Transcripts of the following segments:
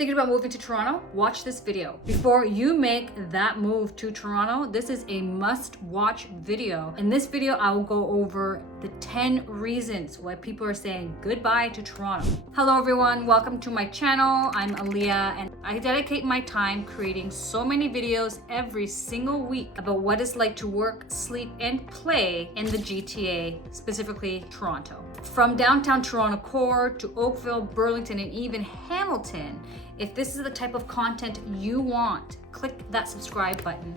Thinking about moving to Toronto? Watch this video. Before you make that move to Toronto, this is a must-watch video. In this video, I will go over the 10 reasons why people are saying goodbye to Toronto. Hello everyone, welcome to my channel. I'm Allia and I dedicate my time creating so many videos every single week about what it's like to work, sleep, and play in the GTA, specifically Toronto. From downtown Toronto core to Oakville, Burlington, and even Hamilton. If this is the type of content you want, click that subscribe button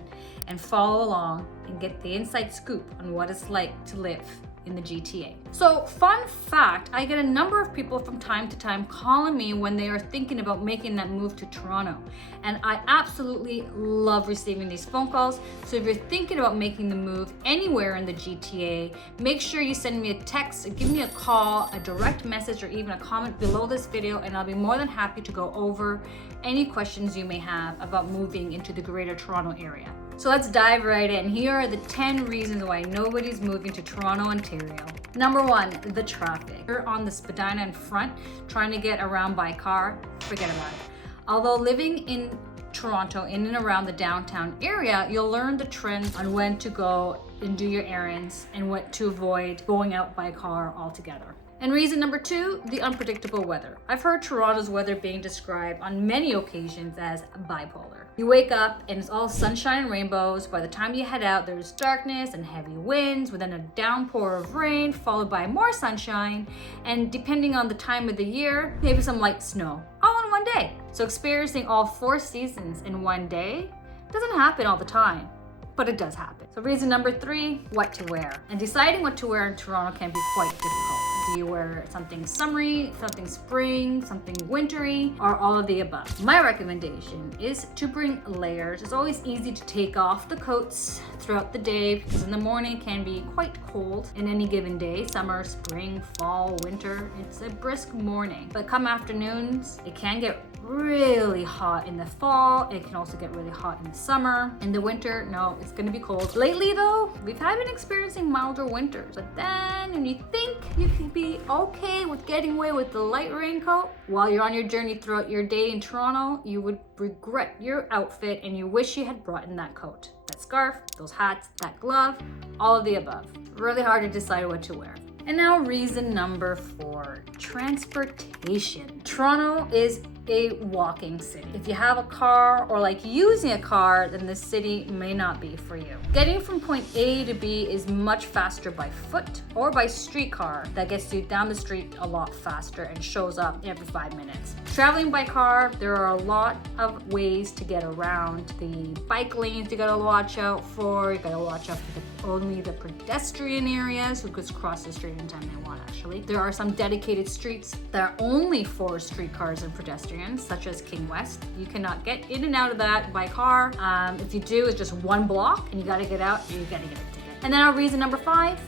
and follow along and get the inside scoop on what it's like to live in the GTA. So fun fact, I get a number of people from time to time calling me when they are thinking about making that move to Toronto. And I absolutely love receiving these phone calls. So if you're thinking about making the move anywhere in the GTA, make sure you send me a text, give me a call, a direct message, or even a comment below this video, and I'll be more than happy to go over any questions you may have about moving into the greater Toronto area. So let's dive right in. Here are the 10 reasons why nobody's moving to Toronto, Ontario. Number 1, the traffic. You're on the Spadina in front, trying to get around by car, forget about it. Although living in Toronto, in and around the downtown area, you'll learn the trends on when to go and do your errands and what to avoid going out by car altogether. And reason number 2, the unpredictable weather. I've heard Toronto's weather being described on many occasions as bipolar. You wake up and it's all sunshine and rainbows. By the time you head out, there's darkness and heavy winds, with then a downpour of rain, followed by more sunshine, and depending on the time of the year, maybe some light snow, all in one day. So experiencing all 4 seasons in one day doesn't happen all the time, but it does happen. So reason number 3, what to wear. And deciding what to wear in Toronto can be quite difficult. Do you wear something summery, something spring, something wintry, or all of the above? My recommendation is to bring layers. It's always easy to take off the coats throughout the day because in the morning it can be quite cold in any given day. Summer, spring, fall, winter, it's a brisk morning. But come afternoons, it can get really hot in the fall. It can also get really hot in the summer. In the winter, no, it's gonna be cold. Lately though, we've been experiencing milder winters. But then when you think you can be okay with getting away with the light raincoat, while you're on your journey throughout your day in Toronto, you would regret your outfit and you wish you had brought in that coat, that scarf, those hats, that glove, all of the above. Really hard to decide what to wear. And now reason number 4, transportation. Toronto is a walking city. If you have a car or like using a car, then this city may not be for you. Getting from point A to B is much faster by foot or by streetcar that gets you down the street a lot faster and shows up every 5 minutes. Traveling by car, there are a lot of ways to get around. The bike lanes you gotta watch out for. You gotta watch out for only the pedestrian areas who could cross the street anytime they want actually. There are some dedicated streets that are only for streetcars and pedestrians, such as King West. You cannot get in and out of that by car. If you do, it's just one block and you gotta get out and you gotta get a ticket. And then our reason number 5,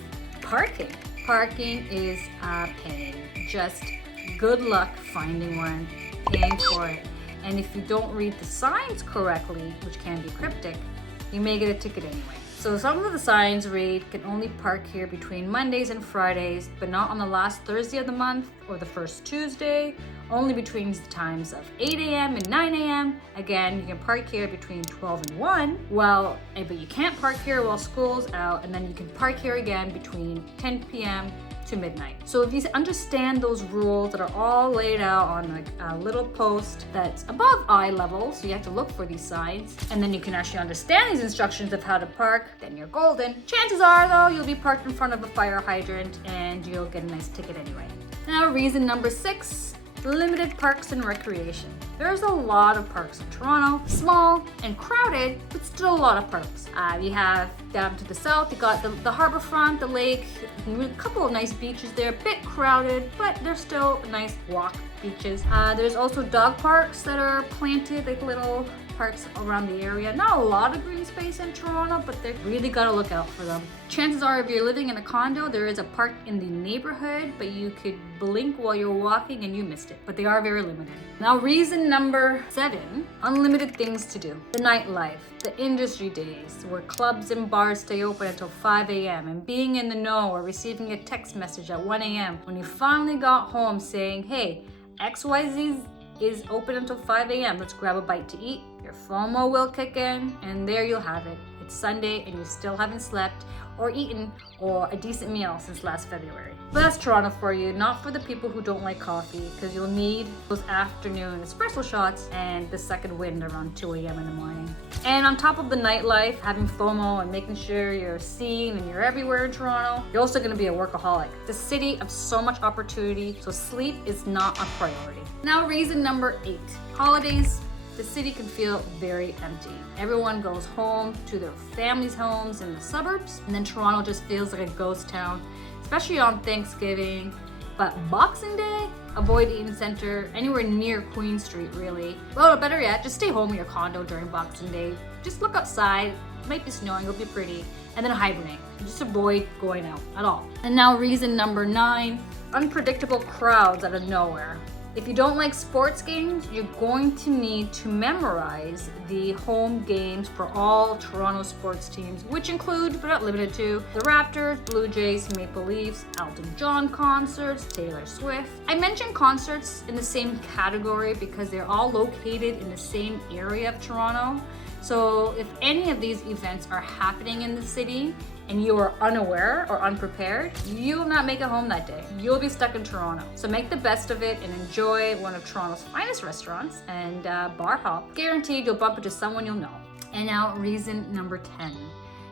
parking. Parking is a pain. Just good luck finding one, paying for it. And if you don't read the signs correctly, which can be cryptic, you may get a ticket anyway. So some of the signs read, can only park here between Mondays and Fridays, but not on the last Thursday of the month or the first Tuesday, only between the times of 8 a.m. and 9 a.m. Again, you can park here between 12 and 1, but you can't park here while school's out, and then you can park here again between 10 p.m. to midnight. So if you understand those rules that are all laid out on like a little post that's above eye level, so you have to look for these signs, and then you can actually understand these instructions of how to park, then you're golden. Chances are though, you'll be parked in front of a fire hydrant and you'll get a nice ticket anyway. Now reason number 6, limited parks and recreation. There's a lot of parks in Toronto, small and crowded, but still a lot of parks. You have down to the south, you got the harborfront, the lake, a couple of nice beaches there, a bit crowded, but they're still nice walk beaches. There's also dog parks that are planted, like little parks around the area. Not a lot of green space in Toronto, but they really gotta look out for them. Chances are if you're living in a condo, there is a park in the neighborhood, but you could blink while you're walking and you missed it. But they are very limited. Now reason number 7, unlimited things to do. The nightlife, the industry days where clubs and bars stay open until 5 a.m. and being in the know or receiving a text message at 1 a.m. when you finally got home saying, hey, XYZ is open until 5 a.m. Let's grab a bite to eat. Your FOMO will kick in, and there you'll have it. It's Sunday and you still haven't slept or eaten or a decent meal since last February. But that's Toronto for you, not for the people who don't like coffee, because you'll need those afternoon espresso shots and the second wind around 2 a.m. in the morning. And on top of the nightlife, having FOMO and making sure you're seen and you're everywhere in Toronto, you're also going to be a workaholic. It's a city of so much opportunity, so sleep is not a priority. Now, reason number 8, holidays. The city can feel very empty. Everyone goes home to their families' homes in the suburbs, and then Toronto just feels like a ghost town, especially on Thanksgiving. But Boxing Day, avoid Eaton Centre, anywhere near Queen Street really. Well, better yet, just stay home in your condo during Boxing Day. Just look outside, it might be snowing, it'll be pretty, and then hibernate. Just avoid going out at all. And now reason number 9, unpredictable crowds out of nowhere. If you don't like sports games, you're going to need to memorize the home games for all Toronto sports teams, which include, but not limited to, the Raptors, Blue Jays, Maple Leafs, Elton John concerts, Taylor Swift. I mentioned concerts in the same category because they're all located in the same area of Toronto. So if any of these events are happening in the city and you are unaware or unprepared, you will not make it home that day. You'll be stuck in Toronto. So make the best of it and enjoy one of Toronto's finest restaurants and bar hop. Guaranteed you'll bump into someone you'll know. And now reason number 10,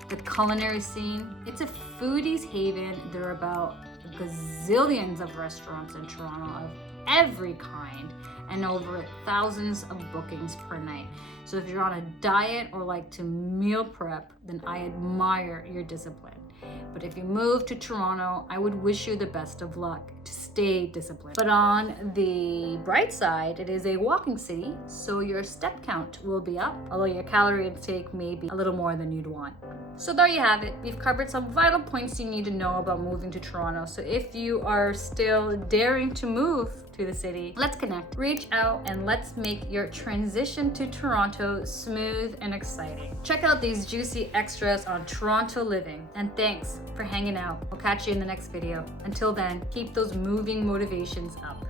the culinary scene. It's a foodie's haven. There are about gazillions of restaurants in Toronto of every kind and over thousands of bookings per night. So if you're on a diet or like to meal prep, then I admire your discipline. But if you move to Toronto, I would wish you the best of luck to stay disciplined. But on the bright side, it is a walking city, so your step count will be up, although your calorie intake may be a little more than you'd want. So there you have it. We've covered some vital points you need to know about moving to Toronto. So if you are still daring to move to the city, let's connect, reach out, and let's make your transition to Toronto smooth and exciting. Check out these juicy extras on Toronto Living, and thanks for hanging out. We'll catch you in the next video. Until then, keep those moving motivations up.